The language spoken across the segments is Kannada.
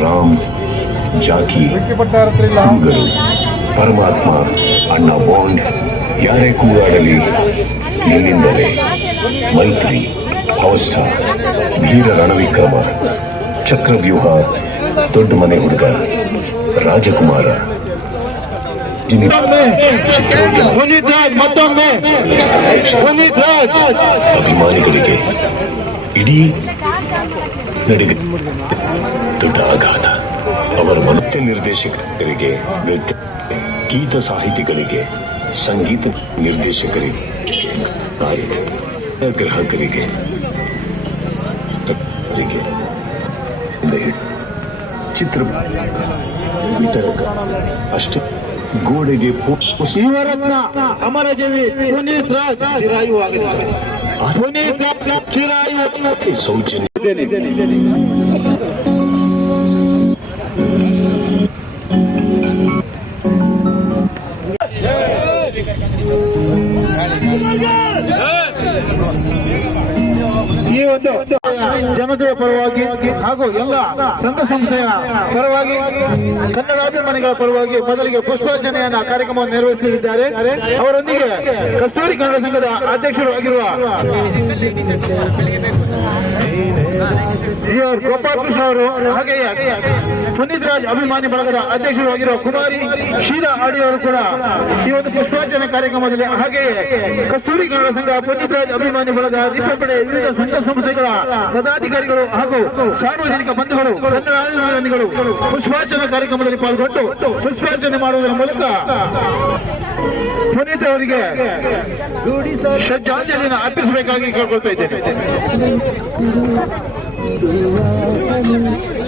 ರಾಮ್ ಜಾಕಿ ಗುರುಗಳು ಪರಮಾತ್ಮ ಅಣ್ಣ ಬಾಂಡ್ ಯಾರೇ ಕೂಗಾಡಲಿ ನಿನ್ನಿಂದಲೇ ಮೈತ್ರಿ ಅವಸ್ಥ ವೀರ ರಣವಿಕ್ರಮ ಚಕ್ರವ್ಯೂಹ ದೊಡ್ಡ ಮನೆ ಹುಡುಗ ರಾಜಕುಮಾರ. ಇನ್ನು ಪುನೀತ್ ರಾಜ್ ಮತ್ತೊಮ್ಮೆ ಪುನೀತ್ ರಾಜ್ ಅಭಿಮಾನಿಗಳಿಗೆ ಇಡೀ ನಡಿಗೆ ದೊಡ್ಡ ಆಘಾತ ಅವರ ಮನಸ್ಸು ನಿರ್ದೇಶಕರಿಗೆ ನೃತ್ಯ ಗೀತ ಸಾಹಿತಿಗಳಿಗೆ ಸಂಗೀತ ನಿರ್ದೇಶಕರಿಗೆ ನಾಯಕ ಗ್ರಾಹಕರಿಗೆ ರಿಗೆ ಇಂದ ಹಿಡಿದು ಚಿತ್ರ ವಿತರಕ ಅಷ್ಟೇ ಗೋಡೆಗೆ ಪುಷ್ಪ ಶಿವರತ್ನ ಅಮರಜೀವಿ ಪುನೀತ್ ರಾಜ್ ಚಿರಾಯು ಆಗಿದ್ದಾರೆ ಪುನೀತ್ ರಾಜ್ ಚಿರಾಯು ಸೌಜನ್ಯ ಈ ಒಂದು ಜನತೆಯ ಪರವಾಗಿ ಹಾಗೂ ಎಲ್ಲ ಸಂಘ ಸಂಸ್ಥೆಯ ಪರವಾಗಿ ಕನ್ನಡಾಭಿಮಾನಿಗಳ ಪರವಾಗಿ ಮೊದಲಿಗೆ ಪುಷ್ಪಾರ್ಚನೆಯನ್ನ ಕಾರ್ಯಕ್ರಮವನ್ನು ನಿರ್ವಹಿಸಲಿದ್ದಾರೆ ಅವರೊಂದಿಗೆ ಕಸ್ತೂರಿ ಕನ್ನಡ ಸಂಘದ ಅಧ್ಯಕ್ಷರು ಆಗಿರುವ ಆರ್ ಗೋಪಾಲಕೃಷ್ಣ ಅವರು ಹಾಗೆಯೇ ಪುನೀತ್ ರಾಜ್ ಅಭಿಮಾನಿ ಬಳಗದ ಅಧ್ಯಕ್ಷರು ಆಗಿರುವ ಕುಮಾರಿ ಶೀಲಾ ಆಡಿ ಅವರು ಕೂಡ ಈ ಒಂದು ಪುಷ್ಪಾರ್ಚನೆ ಕಾರ್ಯಕ್ರಮದಲ್ಲಿ ಹಾಗೆಯೇ ಕಸ್ತೂರಿ ಕನ್ನಡ ಸಂಘ, ಪುನೀತ್ ರಾಜ್ ಅಭಿಮಾನಿ ಬಳಗ ಕಡೆ ವಿವಿಧ ಸಂಘ ಸಂಸ್ಥೆಗಳ ಪದಾಧಿಕಾರಿಗಳು ಹಾಗೂ ಸಾರ್ವಜನಿಕ ಬಂಧುಗಳು ಕನ್ನಡಿಗಳು ಪುಷ್ಪಾರ್ಚನೆ ಕಾರ್ಯಕ್ರಮದಲ್ಲಿ ಪಾಲ್ಗೊಂಡು ಪುಷ್ಪಾರ್ಚನೆ ಮಾಡುವುದರ ಮೂಲಕ ಪುನೀತ್ ಅವರಿಗೆ ಶ್ರದ್ಧಾಂಜಲಿಯನ್ನು ಅರ್ಪಿಸಬೇಕಾಗಿ ಕೇಳ್ಕೊಳ್ತಾ ಇದ್ದೇನೆ.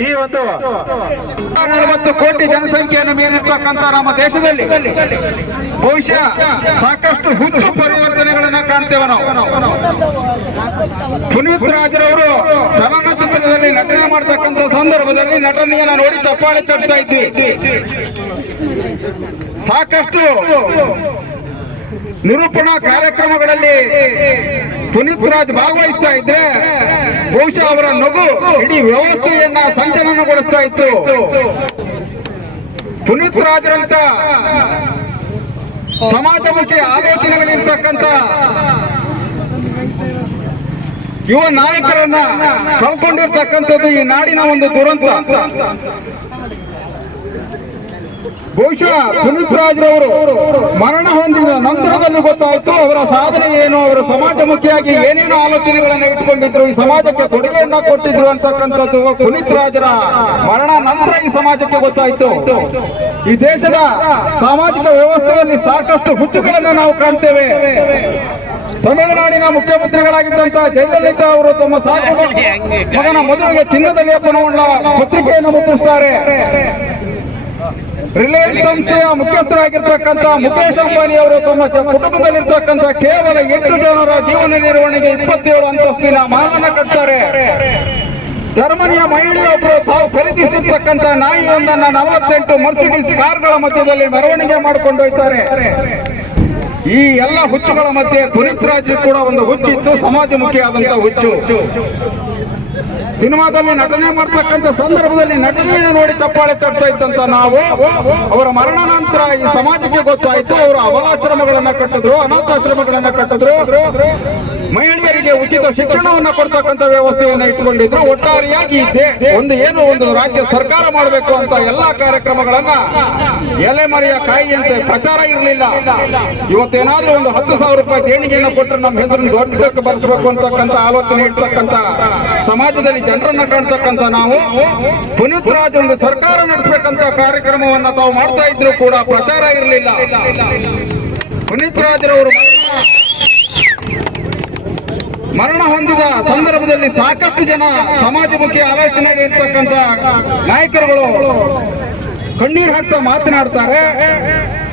ಈ ಒಂದು ಕೋಟಿ ಜನಸಂಖ್ಯೆಯನ್ನು ಮೀರಿರ್ತಕ್ಕಂಥ ನಮ್ಮ ದೇಶದಲ್ಲಿ ಬಹುಶಃ ಸಾಕಷ್ಟು ಹುಚ್ಚು ಪರಿವರ್ತನೆಗಳನ್ನ ಕಾಣ್ತೇವೆ ನಾವು. ಪುನೀತ್ ರಾಜರವರು ಚಲನಚಿತ್ರದಲ್ಲಿ ನಟನೆ ಮಾಡ್ತಕ್ಕಂಥ ಸಂದರ್ಭದಲ್ಲಿ ನಟನೆಯನ್ನ ನೋಡಿ ಚಪ್ಪಾಳೆ ತಟ್ತಾ ಇದ್ವಿ. ಸಾಕಷ್ಟು ನಿರೂಪಣಾ ಕಾರ್ಯಕ್ರಮಗಳಲ್ಲಿ ಪುನೀತ್ ರಾಜ್ ಭಾಗವಹಿಸ್ತಾ ಇದ್ರೆ ಬಹುಶಃ ಅವರ ನಗು ಇಡೀ ವ್ಯವಸ್ಥೆಯನ್ನ ಸಂಚಲನಗೊಳಿಸ್ತಾ ಇತ್ತು. ಪುನೀತ್ ರಾಜರಂತ ಸಮಾಜಮುಖಿ ಆಲೋಚನೆಗಳಿರ್ತಕ್ಕಂಥ ಯುವ ನಾಯಕರನ್ನ ಕಳ್ಕೊಂಡಿರ್ತಕ್ಕಂಥದ್ದು ಈ ನಾಡಿನ ಒಂದು ದುರಂತ. ಬಹುಶಃ ಪುನೀತ್ ರಾಜ್ರವರು ಮರಣ ಹೊಂದಿದ ನಂತರದಲ್ಲಿ ಗೊತ್ತಾಯಿತು ಅವರ ಸಾಧನೆ ಏನು, ಅವರ ಸಮಾಜಮುಖಿಯಾಗಿ ಏನೇನು ಆಲೋಚನೆಗಳನ್ನು ಇಟ್ಕೊಂಡಿದ್ರು ಈ ಸಮಾಜಕ್ಕೆ ಕೊಡುಗೆಯನ್ನ ಕೊಟ್ಟಿದ್ರು ಅಂತಕ್ಕಂಥದ್ದು ಪುನೀತ್ ರಾಜರ ಮರಣ ನಂತರ ಈ ಸಮಾಜಕ್ಕೆ ಗೊತ್ತಾಯಿತು. ಈ ದೇಶದ ಸಾಮಾಜಿಕ ವ್ಯವಸ್ಥೆಯಲ್ಲಿ ಸಾಕಷ್ಟು ಹುಚ್ಚುಗಳನ್ನು ನಾವು ಕಾಣ್ತೇವೆ. ತಮಿಳುನಾಡಿನ ಮುಖ್ಯಮಂತ್ರಿಗಳಾಗಿದ್ದಂತಹ ಜಯಲಲಿತಾ ಅವರು ತಮ್ಮ ಸಾಕು ಮಗನ ಮದುವೆಗೆ ಚಿನ್ನದ ಲೇಪನವುಳ್ಳ ಪತ್ರಿಕೆಯನ್ನು ಮುದ್ರಿಸ್ತಾರೆ. ರಿಲಯನ್ಸ್ ಸಂಸ್ಥೆಯ ಮುಖ್ಯಸ್ಥರಾಗಿರ್ತಕ್ಕಂಥ ಮುಖೇಶ್ ಅಂಬಾನಿ ಅವರು ತಮ್ಮ ಕುಟುಂಬದಲ್ಲಿರ್ತಕ್ಕಂಥ ಕೇವಲ ಎಂಟು ಜನರ ಜೀವನ ನಿರ್ವಹಣೆಗೆ ಇಪ್ಪತ್ತೇಳು ಅಂತಸ್ತಿನ ಮಾನನ ಕಟ್ತಾರೆ. ಜರ್ಮನಿಯ ಮಹಿಳೆಯೊಬ್ಬರು ತಾವು ಖರೀದಿಸಿರ್ತಕ್ಕಂಥ ನಾಯಿಯೊಂದನ್ನ ನಲವತ್ತೆಂಟು ಮರ್ಸಿಡೀಸ್ ಕಾರ್ಗಳ ಮಧ್ಯದಲ್ಲಿ ಮೆರವಣಿಗೆ ಮಾಡಿಕೊಂಡು ಹೋಗ್ತಾರೆ. ಈ ಎಲ್ಲ ಹುಚ್ಚುಗಳ ಮಧ್ಯೆ ಪುನೀತ್ ರಾಜ್ ಕೂಡ ಒಂದು ಹುಚ್ಚಿತ್ತು ಸಮಾಜಮುಖಿಯಾದಂತಹ ಹುಚ್ಚು. ಸಿನಿಮಾದಲ್ಲಿ ನಟನೆ ಮಾಡ್ತಕ್ಕಂಥ ಸಂದರ್ಭದಲ್ಲಿ ನಟನೆಯನ್ನು ನೋಡಿ ತಪ್ಪಾಳೆ ಕಟ್ತಾ ಇದ್ದಂತ ನಾವು, ಅವರ ಮರಣ ನಂತರ ಈ ಸಮಾಜಕ್ಕೆ ಗೊತ್ತಾಯಿತು, ಅವರು ಅವಲಾಶ್ರಮಗಳನ್ನ ಕಟ್ಟಿದ್ರು, ಅನಾಥಾಶ್ರಮಗಳನ್ನ ಕಟ್ಟಿದ್ರು. ಮಹಿಳೆಯರಿಗೆ ಉಚಿತ ಶಿಕ್ಷಣವನ್ನ ಕೊಡ್ತಕ್ಕಂಥ ವ್ಯವಸ್ಥೆಯನ್ನ ಇಟ್ಟುಕೊಂಡಿದ್ರು ಒಟ್ಟಾರೆಯಾಗಿ ಒಂದು ಏನು ಒಂದು ರಾಜ್ಯ ಸರ್ಕಾರ ಮಾಡಬೇಕು ಅಂತ ಎಲ್ಲಾ ಕಾರ್ಯಕ್ರಮಗಳನ್ನ ಎಲೆಮರೆಯ ಕಾಯಿಯಂತೆ ಪ್ರಚಾರ ಇರಲಿಲ್ಲ. ಇವತ್ತೇನಾದ್ರೂ ಒಂದು ಹತ್ತು ಸಾವಿರ ರೂಪಾಯಿ ದೇಣಿಗೆಯನ್ನು ಕೊಟ್ಟರೆ ನಮ್ಮ ಹೆಸರನ್ನು ದೊಡ್ಡಕ್ಕೆ ಬರ್ಸ್ಬೇಕು ಅಂತಕ್ಕಂಥ ಆಲೋಚನೆ ಇರ್ತಕ್ಕಂಥ ಸಮಾಜದಲ್ಲಿ ಜನರನ್ನ ಕಾಣ್ತಕ್ಕಂತ ನಾವು ಪುನೀತ್ ರಾಜ್ ಒಂದು ಸರ್ಕಾರ ನಡೆಸಬೇಕಂತ ಕಾರ್ಯಕ್ರಮವನ್ನ ತಾವು ಮಾಡ್ತಾ ಇದ್ರು ಕೂಡ ಪ್ರಚಾರ ಇರಲಿಲ್ಲ. ಪುನೀತ್ ರಾಜ್ರವರು ಮರಣ ಹೊಂದಿದ ಸಂದರ್ಭದಲ್ಲಿ ಸಾಕಷ್ಟು ಜನ ಸಮಾಜಮುಖಿ ಆಲೋಚನೆ ಇರ್ತಕ್ಕಂತ ನಾಯಕರುಗಳು ಕಣ್ಣೀರು ಹಾಕ್ತಾ ಮಾತನಾಡ್ತಾರೆ.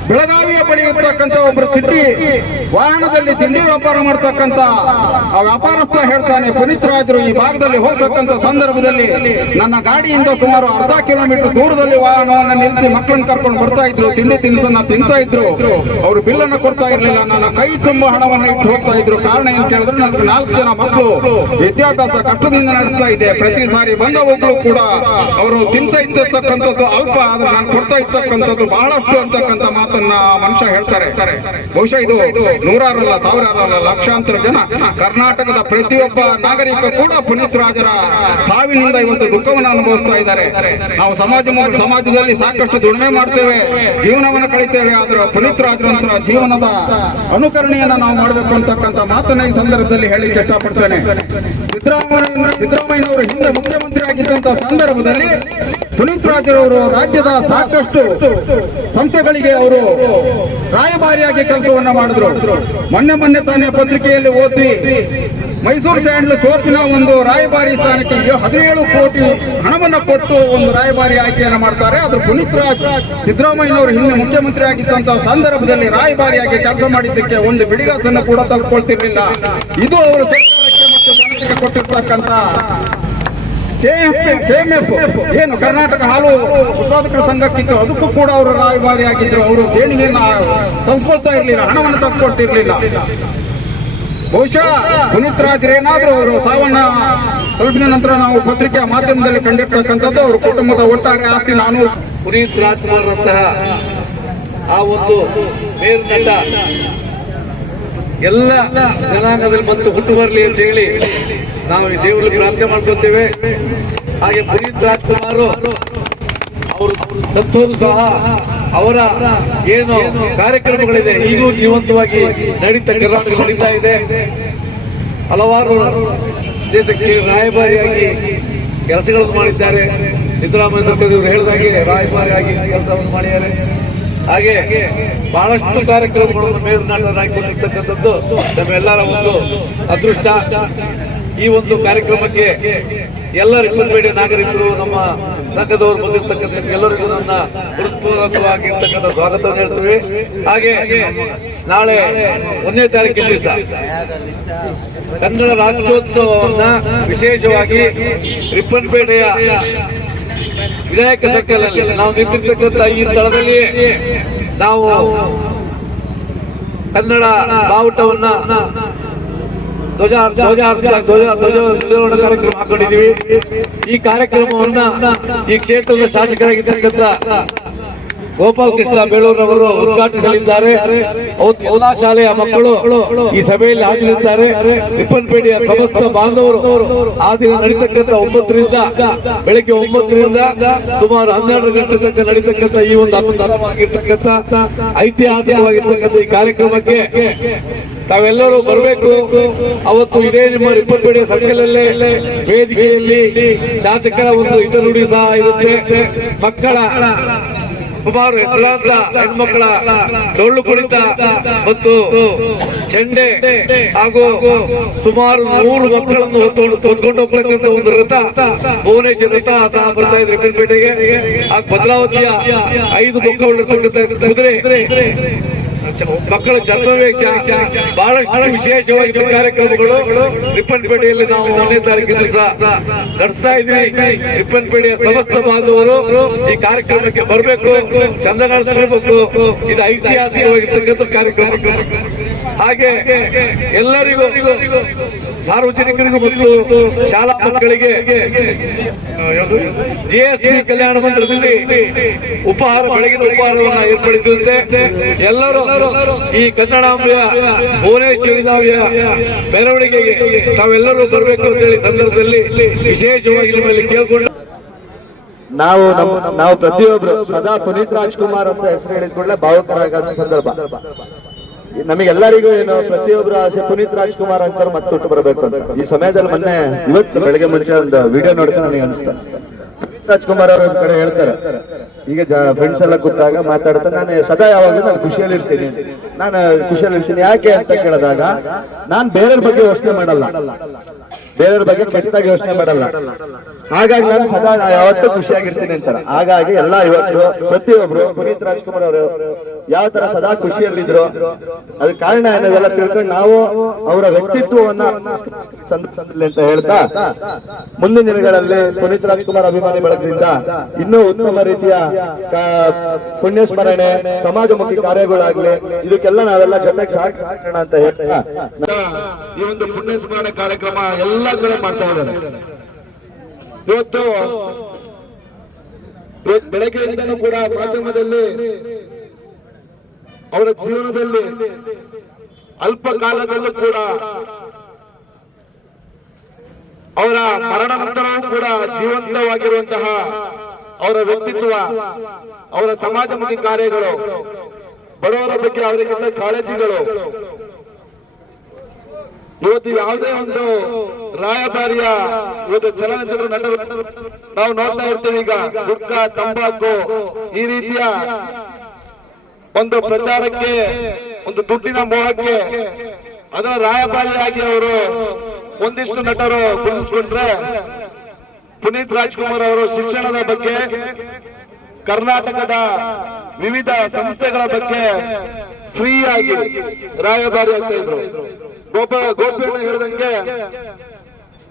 ಬೆಳಗಾವಿಯ ಬಳಿ ಇರ್ತಕ್ಕಂಥ ಒಬ್ಬರು ತಿಂಡಿ ವಾಹನದಲ್ಲಿ ತಿಂಡಿ ವ್ಯಾಪಾರ ಮಾಡ್ತಕ್ಕಂಥ ಆ ವ್ಯಾಪಾರಸ್ಥ ಹೇಳ್ತಾನೆ, ಪುನೀತ್ ರಾಜರು ಈ ಭಾಗದಲ್ಲಿ ಹೋಗ್ತಕ್ಕಂಥ ಸಂದರ್ಭದಲ್ಲಿ ನನ್ನ ಗಾಡಿಯಿಂದ ಸುಮಾರು ಅರ್ಧ ಕಿಲೋಮೀಟರ್ ದೂರದಲ್ಲಿ ವಾಹನವನ್ನು ನಿಲ್ಲಿಸಿ ಮಕ್ಕಳನ್ನ ಕರ್ಕೊಂಡು ಬರ್ತಾ ಇದ್ರು. ತಿಂಡಿ ತಿನಿಸನ್ನ ತಿಂತಾ ಇದ್ರು. ಅವರು ಬಿಲ್ ಅನ್ನ ಕೊಡ್ತಾ ಇರಲಿಲ್ಲ. ನನ್ನ ಕೈ ತುಂಬ ಹಣವನ್ನ ಇಟ್ಟು ಹೋಗ್ತಾ ಇದ್ರು. ಕಾರಣ ಏನ್ ಕೇಳಿದ್ರೆ ನಾಲ್ಕು ಜನ ಮಕ್ಕಳು ವಿದ್ಯಾಭ್ಯಾಸ ಕಷ್ಟದಿಂದ ನಡೆಸ್ತಾ ಇದೆ ಪ್ರತಿ ಸಾರಿ ಬಂದ ಒಬ್ಬರು ಕೂಡ ಅವರು ತಿಂತಾ ಇದ್ದಿರ್ತಕ್ಕಂಥದ್ದು ಅಲ್ಪ, ಆದ್ರೆ ನಾನು ಕೊಡ್ತಾ ಇರ್ತಕ್ಕಂಥದ್ದು ಬಹಳಷ್ಟು ಅಂತಕ್ಕಂಥ ಮಾತನ್ನ ಮನುಷ್ಯ ಹೇಳ್ತಾರೆ. ಬಹುಶಃ ಇದು ನೂರಾರಲ್ಲ, ಸಾವಿರಾರಲ್ಲ, ಲಕ್ಷಾಂತರ ಜನ. ಕರ್ನಾಟಕದ ಪ್ರತಿಯೊಬ್ಬ ನಾಗರಿಕ ಕೂಡ ಪುನೀತ್ ರಾಜರ ಸಾವಿನಿಂದ ಇವತ್ತು ದುಃಖವನ್ನು ಅನುಭವಿಸ್ತಾ ಇದ್ದಾರೆ. ನಾವು ಸಮಾಜ ಸಮಾಜದಲ್ಲಿ ಸಾಕಷ್ಟು ದುಡಿಮೆ ಮಾಡ್ತೇವೆ, ಜೀವನವನ್ನು ಕಳಿತೇವೆ, ಆದ್ರೆ ಪುನೀತ್ ರಾಜರಂತರ ಜೀವನದ ಅನುಕರಣೆಯನ್ನ ನಾವು ಮಾಡಬೇಕು ಅಂತಕ್ಕಂಥ ಮಾತನ್ನ ಈ ಸಂದರ್ಭದಲ್ಲಿ ಹೇಳಿ ಇಷ್ಟಪಡ್ತೇನೆ. ಸಿದ್ದರಾಮಯ್ಯ, ಸಿದ್ದರಾಮಯ್ಯನವರು ಹಿಂದೆ ಮುಖ್ಯಮಂತ್ರಿ ಆಗಿದ್ದಂತಹ ಸಂದರ್ಭದಲ್ಲಿ ಪುನೀತ್ ರಾಜರವರು ರಾಜ್ಯದ ಸಾಕಷ್ಟು ಸಂಸ್ಥೆಗಳಿಗೆ ಅವರು ರಾಯಭಾರಿಯಾಗಿ ಕೆಲಸವನ್ನ ಮಾಡಿದ್ರು. ಮೊನ್ನೆ ಮೊನ್ನೆ ತಾನೇ ಪತ್ರಿಕೆಯಲ್ಲಿ ಓದಿ ಮೈಸೂರು ಸ್ಯಾಂಡ್ಲ್ ಸೋಪಿನ ಒಂದು ರಾಯಭಾರಿ ಸ್ಥಾನಕ್ಕೆ ಹದಿನೇಳು ಕೋಟಿ ಹಣವನ್ನು ಕೊಟ್ಟು ಒಂದು ರಾಯಭಾರಿ ಆಯ್ಕೆಯನ್ನು ಮಾಡ್ತಾರೆ. ಆದ್ರೆ ಪುನೀತ್ ರಾಜ್ ಸಿದ್ದರಾಮಯ್ಯನವರು ಹಿಂದೆ ಮುಖ್ಯಮಂತ್ರಿ ಆಗಿದ್ದಂತಹ ಸಂದರ್ಭದಲ್ಲಿ ರಾಯಭಾರಿಯಾಗಿ ಕೆಲಸ ಮಾಡಿದ್ದಕ್ಕೆ ಒಂದು ಬಿಡಿಗಾಸನ್ನು ಕೂಡ ತಲುಕೊಳ್ತಿರ್ಲಿಲ್ಲ ಇದು ಅವರು ಸರ್ಕಾರಕ್ಕೆ ಮತ್ತು ಜನತೆಗೆ ಕೊಟ್ಟಿರ್ತಕ್ಕಂಥ ಕೆಎಂಎಫ್ ಏನು ಕರ್ನಾಟಕ ಹಾಲು ಉತ್ಪಾದಕರ ಸಂಘಕ್ಕಿತ್ತು ಅದಕ್ಕೂ ಕೂಡ ಅವರು ರಾಯಭಾರಿ ಆಗಿದ್ರು ಅವರು ದೇಣಿಗೆಯನ್ನ ತಂದ್ಕೊಳ್ತಾ ಇರಲಿಲ್ಲ ಹಣವನ್ನು ತಂದ್ಕೊಳ್ತಿರ್ಲಿಲ್ಲ. ಬಹುಶಃ ಪುನೀತ್ ರಾಜರೇನಾದ್ರೂ ಅವರು ಸಾವನ್ನ ತಲುಪಿದ ನಂತರ ನಾವು ಪತ್ರಿಕೆಯ ಮಾಧ್ಯಮದಲ್ಲಿ ಕಂಡಿರ್ತಕ್ಕಂಥದ್ದು ಅವ್ರ ಕುಟುಂಬದ ಒಟ್ಟಾರೆ ಆಸ್ತಿ ನಾನು ಪುನೀತ್ ರಾಜ್ಕುಮಾರ್ ಆ ಒಂದು ಮೇರು ನಟ ಎಲ್ಲ ಜನಾಂಗದಲ್ಲಿ ಬಂದು ಹುಟ್ಟು ಬರಲಿ ಅಂತ ಹೇಳಿ ನಾವು ಈ ದೇವರಲ್ಲಿ ಪ್ರಾರ್ಥನೆ ಮಾಡ್ಕೊತೇವೆ ಹಾಗೆ ಪುನೀತ್ ರಾಜ್ಕುಮಾರ್ ಅವರು ಸತ್ತೋದು ಸಹ ಅವರ ಏನು ಕಾರ್ಯಕ್ರಮಗಳಿದೆ. ಈಗೂ ಜೀವಂತವಾಗಿ ನಡೀತಾ ನಡೀತಾ ಇದೆ. ಹಲವಾರು ದೇಶಕ್ಕೆ ರಾಯಭಾರಿಯಾಗಿ ಕೆಲಸಗಳನ್ನು ಮಾಡಿದ್ದಾರೆ. ಸಿದ್ದರಾಮಯ್ಯ ಹೇಳಿದಾಗೆ ರಾಯಭಾರಿಯಾಗಿ ಕೆಲಸವನ್ನು ಮಾಡಿದ್ದಾರೆ. ಹಾಗೆ ಬಹಳಷ್ಟು ಕಾರ್ಯಕ್ರಮಗಳನ್ನು ಮೇಲ್ನಾಟರಾಗಿ ಬಂದಿರ್ತಕ್ಕಂಥದ್ದು ನಮ್ಮೆಲ್ಲರ ಒಂದು ಅದೃಷ್ಟ. ಈ ಒಂದು ಕಾರ್ಯಕ್ರಮಕ್ಕೆ ಎಲ್ಲ ಬೇಡ ನಾಗರಿಕರು, ನಮ್ಮ ಸಂಘದವರು ಬಂದಿರತಕ್ಕಂಥ ಎಲ್ಲರಿಗೂ ನನ್ನ ಹೃತ್ಪೂರ್ವಕವಾಗಿರ್ತಕ್ಕಂಥ ಸ್ವಾಗತವನ್ನು ಹೇಳ್ತೀವಿ. ಹಾಗೆ ನಾಳೆ ಒಂದನೇ ತಾರೀಕಿನ ದಿವಸ ಕನ್ನಡ ರಾಜ್ಯೋತ್ಸವವನ್ನ ವಿಶೇಷವಾಗಿ ರಿಪ್ಪನ್ಪೇಟೆಯ ವಿನಾಯಕ ಸರ್ಕಲ್ ನಾವು ನಿಂತಿರ್ತಕ್ಕಂಥ ಈ ಸ್ಥಳದಲ್ಲಿ ನಾವು ಕನ್ನಡ ಬಾವುಟವನ್ನ ಧ್ವಜ ಧ್ವಜ ಧ್ವಜ ಧ್ವಜ ಕಾರ್ಯಕ್ರಮ ಹಾಕೊಂಡಿದ್ದೀವಿ. ಈ ಕಾರ್ಯಕ್ರಮವನ್ನ ಈ ಕ್ಷೇತ್ರದ ಶಾಸಕರಾಗಿರ್ತಕ್ಕಂಥ ಗೋಪಾಲ್ ಕೃಷ್ಣ ಬೇಳೂರವರು ಉದ್ಘಾಟಿಸಲಿದ್ದಾರೆ. ಎಲ್ಲಾ ಶಾಲೆಯ ಮಕ್ಕಳು ಈ ಸಭೆಯಲ್ಲಿ ಹಾಜರಿದ್ದಾರೆ. ರಿಪ್ಪನ್ಪೇಟೆಯ ಸಮಸ್ತ ಬಾಂಧವರು ಆ ದಿನ ನಡೀತಕ್ಕಂಥ ಒಂಬತ್ತರಿಂದ ಬೆಳಿಗ್ಗೆ ಒಂಬತ್ತರಿಂದ ಸುಮಾರು ಹನ್ನೆರಡು ಗಂಟೆ ತನಕ ನಡೀತಕ್ಕಂಥ ಈ ಒಂದು ಅದ್ಭುತವಾಗಿರ್ತಕ್ಕಂಥ ಐತಿಹಾಸಿಕವಾಗಿರ್ತಕ್ಕಂಥ ಈ ಕಾರ್ಯಕ್ರಮಕ್ಕೆ ತಾವೆಲ್ಲರೂ ಬರಬೇಕು. ಅವತ್ತು ಇದೇ ನಿಮ್ಮ ರಿಪ್ಪನ್ಪೇಟೆ ಸರ್ಕಲ್ ಅಲ್ಲೇ ವೇದಿಕೆಯಲ್ಲಿ ಶಾಸಕರ ಒಂದು ಹಿತನುಡಿ ಸಹ ಇರುತ್ತೆ. ಮಕ್ಕಳ ಸುಮಾರು ಹೆಸರಾಂತ ಹೆಣ್ಮಕ್ಕಳ ಡೊಳ್ಳು ಕುಣಿತ ಮತ್ತು ಚೆಂಡೆ ಹಾಗೂ ಸುಮಾರು ನೂರು ಮಕ್ಕಳನ್ನು ಹೊತ್ಕೊಂಡು ಹೋಗ್ತಕ್ಕಂಥ ಒಂದು ರಥ ಭುವನೇಶ್ವರ ರಥ ಸಹ ಬರ್ತಾ ಇದ್ರೆ ರಿಪ್ಪನ್ಪೇಟೆಗೆ. ಹಾಗೂ ಭದ್ರಾವತಿಯ ಐದು ಮಕ್ಕಳು ಕುದುರೆ ಮಕ್ಕಳ ವಿಶೇಷ ಬಹಳಷ್ಟು ವಿಶೇಷವಾಗಿ ಕಾರ್ಯಕ್ರಮಗಳು. ರಿಪ್ಪನ್ಪೇಟೆಯಲ್ಲಿ ನಾವು ಒಂದನೇ ತಾರೀಕಿನ ಸಹ ನಡೆಸ್ತಾ ಇದ್ವಿ. ರಿಪ್ಪನ್ಪೇಟೆಯ ಸಮಸ್ತ ಬಾಂಧವರು ಈ ಕಾರ್ಯಕ್ರಮಕ್ಕೆ ಬರಬೇಕು ಚಂದ ಕಾಣಿಸ್ಕೊಳ್ಬೇಕು ಇದು ಐತಿಹಾಸಿಕವಾಗಿರ್ತಕ್ಕಂಥ ಕಾರ್ಯಕ್ರಮ. ಹಾಗೆ ಎಲ್ಲರಿಗೂ ಸಾರ್ವಜನಿಕರಿಗೂ ಮತ್ತು ಶಾಲಾ ಮಕ್ಕಳಿಗೆ ಜಿಎಸ್ಟಿ ಕಲ್ಯಾಣ ಮಂದಿರದಲ್ಲಿ ಉಪಹಾರ, ಬೆಳಗಿನ ಉಪಹಾರವನ್ನು ಏರ್ಪಡಿಸುತ್ತೆ ಎಲ್ಲರೂ ಈ ಕನ್ನಡಾಂಬೆಯ, ಭುವನೇಶ್ವರಿ ದಾವಿಯ ಮೆರವಣಿಗೆಗೆ ತಾವೆಲ್ಲರೂ ಬರಬೇಕು ಅಂತ ಹೇಳಿ ಸಂದರ್ಭದಲ್ಲಿ ವಿಶೇಷವಾಗಿ ನಿಮ್ಮಲ್ಲಿ ಕೇಳ್ಕೊಂಡು ನಾವು ನಾವು ಪ್ರತಿಯೊಬ್ಬರು ಸದಾ ಪುನೀತ್ ರಾಜ್ಕುಮಾರ್ ಅಂತ ಹೆಸರು ಹೇಳಿದ ಕೂಡಲೇ ಭಾವುಕರಾಗಂತ ಸಂದರ್ಭ. ನಮಗೆಲ್ಲರಿಗೂ ಏನು ಪ್ರತಿಯೊಬ್ಬರ ಆಸೆ ಪುನೀತ್ ರಾಜ್ಕುಮಾರ್ ಅಂತ ಮತ್ತೆ ಹುಟ್ಟು ಬರಬೇಕು ಅಂತ. ಈ ಸಮಯದಲ್ಲಿ ಮೊನ್ನೆ ಇವತ್ತು ಬೆಳಗ್ಗೆ ಮುಂಚೆ ಒಂದು ವಿಡಿಯೋ ನೋಡ್ತಾ ನನಗೆ ಅನಿಸ್ತಾ. ಪುನೀತ್ ರಾಜ್ಕುಮಾರ್ ಅವರು ಕಡೆ ಹೇಳ್ತಾರೆ. ಈಗ ಫ್ರೆಂಡ್ಸ್ ಎಲ್ಲ ಕೂತಾಗ ಮಾತಾಡ್ತಾ, ನಾನು ಸದಾ ಯಾವಾಗಲೂ ನಾನು ಖುಷಿಯಲ್ಲಿ ಇರ್ತೀನಿ ನಾನು ಖುಷಿಯಲ್ಲಿ ಇರ್ತೀನಿ ಯಾಕೆ ಅಂತ ಕೇಳಿದಾಗ, ನಾನು ಬೇರೆಯವ್ರ ಬಗ್ಗೆ ಯೋಚನೆ ಮಾಡಲ್ಲ. ಬೇರೆಯವ್ರ ಬಗ್ಗೆ ಕೆಟ್ಟದಾಗಿ ಯೋಚನೆ ಮಾಡಲ್ಲ. ಹಾಗಾಗಿ ನಾನು ಸದಾ ಯಾವತ್ತೂ ಖುಷಿಯಾಗಿರ್ತೀನಿ ಅಂತಾರೆ. ಹಾಗಾಗಿ ಎಲ್ಲ ಇವತ್ತು ಪ್ರತಿಯೊಬ್ರು, ಪುನೀತ್ ರಾಜ್ಕುಮಾರ್ ಅವರು ಯಾವ ತರ ಸದಾ ಖುಷಿಯಲ್ಲಿದ್ರು? ಅದಕ್ಕೆ ಕಾರಣ ಏನಾವೆಲ್ಲ ತಿಳ್ಕೊಂಡು ನಾವು ಅವರ ವ್ಯಕ್ತಿತ್ವವನ್ನ ಅಂತ ಹೇಳ್ತಾ, ಮುಂದಿನ ದಿನಗಳಲ್ಲಿ ಪುನೀತ್ ರಾಜ್ಕುಮಾರ್ ಅಭಿಮಾನಿ ಬಳಗದಿಂದ ಇನ್ನೂ ಉತ್ತಮ ರೀತಿಯ ಪುಣ್ಯ ಸ್ಮರಣೆ ಸಮಾಜಮುಖಿ ಕಾರ್ಯಗಳಾಗ್ಲಿ, ಇದಕ್ಕೆಲ್ಲ ನಾವೆಲ್ಲ ಜೊತೆಗೆ ಸಹಕರಿಸೋಣ ಅಂತ ಹೇಳ್ತಾ ಈ ಒಂದು ಪುಣ್ಯ ಸ್ಮರಣೆ ಕಾರ್ಯಕ್ರಮ ಎಲ್ಲ ಕಡೆ ಮಾಡ್ತಾ ಇದ್ದಾರೆ. ಇವತ್ತು ಬೆಳಗ್ಗೆಯಿಂದಲೂ ಕೂಡ ಮಾಧ್ಯಮದಲ್ಲಿ ಅವರ ಜೀವನದಲ್ಲಿ ಅಲ್ಪ ಕಾಲದಲ್ಲೂ ಕೂಡ ಅವರ ಮರಣ ನಂತರವೂ ಕೂಡ ಜೀವಂತವಾಗಿರುವಂತಹ ಅವರ ವ್ಯಕ್ತಿತ್ವ, ಅವರ ಸಮಾಜಮುಖಿ ಕಾರ್ಯಗಳು, ಬಡವರ ಬಗ್ಗೆ ಅವರಿಗಿಂತ ಕಾಳಜಿಗಳು. ಇವತ್ತು ಯಾವುದೇ ಒಂದು ರಾಯಭಾರಿಯ ಇವತ್ತು ಚಲನಚಿತ್ರ ನಟರು ನಾವು ನೋಡ್ತಾ ಇರ್ತೇವೆ ಈಗ. ಗುಟ್ಕ ತಂಬಾಕು ಈ ರೀತಿಯ ಒಂದು ಪ್ರಚಾರಕ್ಕೆ, ಒಂದು ದುಡ್ಡಿನ ಮೋಹಕ್ಕೆ, ಅದರ ರಾಯಭಾರಿಯಾಗಿ ಅವರು ಒಂದಿಷ್ಟು ನಟರು ಗುರುತಿಸಿಕೊಂಡ್ರೆ ಪುನೀತ್ ರಾಜ್ಕುಮಾರ್ ಅವರು ಶಿಕ್ಷಣದ ಬಗ್ಗೆ, ಕರ್ನಾಟಕದ ವಿವಿಧ ಸಂಸ್ಥೆಗಳ ಬಗ್ಗೆ ಫ್ರೀ ಆಗಿ ರಾಯಭಾರಿ ಆಗ್ತಾ ಇದ್ರು ಗೋಪ, ಗೋಪಿಯಣ್ಣ ಹೇಳಿದಂಗೆ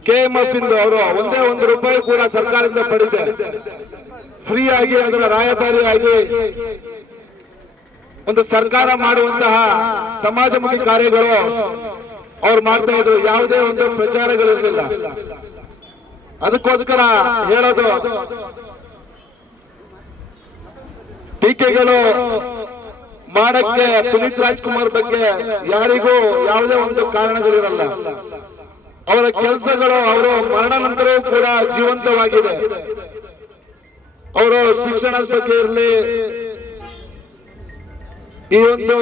ಕೆ ಎಂ ಎಫ್ ಇಂದ ಅವರು ಒಂದೇ ಒಂದು ರೂಪಾಯಿ ಕೂಡ ಸರ್ಕಾರದಿಂದ ಪಡೆದಿದೆ ಫ್ರೀ ಆಗಿ ಅದರ ರಾಯಭಾರಿ ಆಗಿ ಒಂದು ಸರ್ಕಾರ ಮಾಡುವಂತಹ ಸಮಾಜಮುಖಿ ಕಾರ್ಯಗಳು ಅವ್ರು ಮಾಡ್ತಾ ಇದ್ರು. ಯಾವುದೇ ಒಂದು ಪ್ರಚಾರಗಳಿರಲಿಲ್ಲ ಅದಕ್ಕೋಸ್ಕರ ಹೇಳೋದು, ಟೀಕೆಗಳು ಮಾಡಕ್ಕೆ ಪುನೀತ್ ರಾಜ್ಕುಮಾರ್ ಬಗ್ಗೆ ಯಾರಿಗೂ ಯಾವುದೇ ಒಂದು ಕಾರಣಗಳಿರಲ್ಲ. ಅವರ ಕೆಲಸಗಳು, ಅವರು ಮರಣ ನಂತರವೂ ಕೂಡ ಜೀವಂತವಾಗಿದೆ. ಅವರು ಶಿಕ್ಷಣದ ಬಗ್ಗೆ ಇರಲಿ ಈ ಒಂದು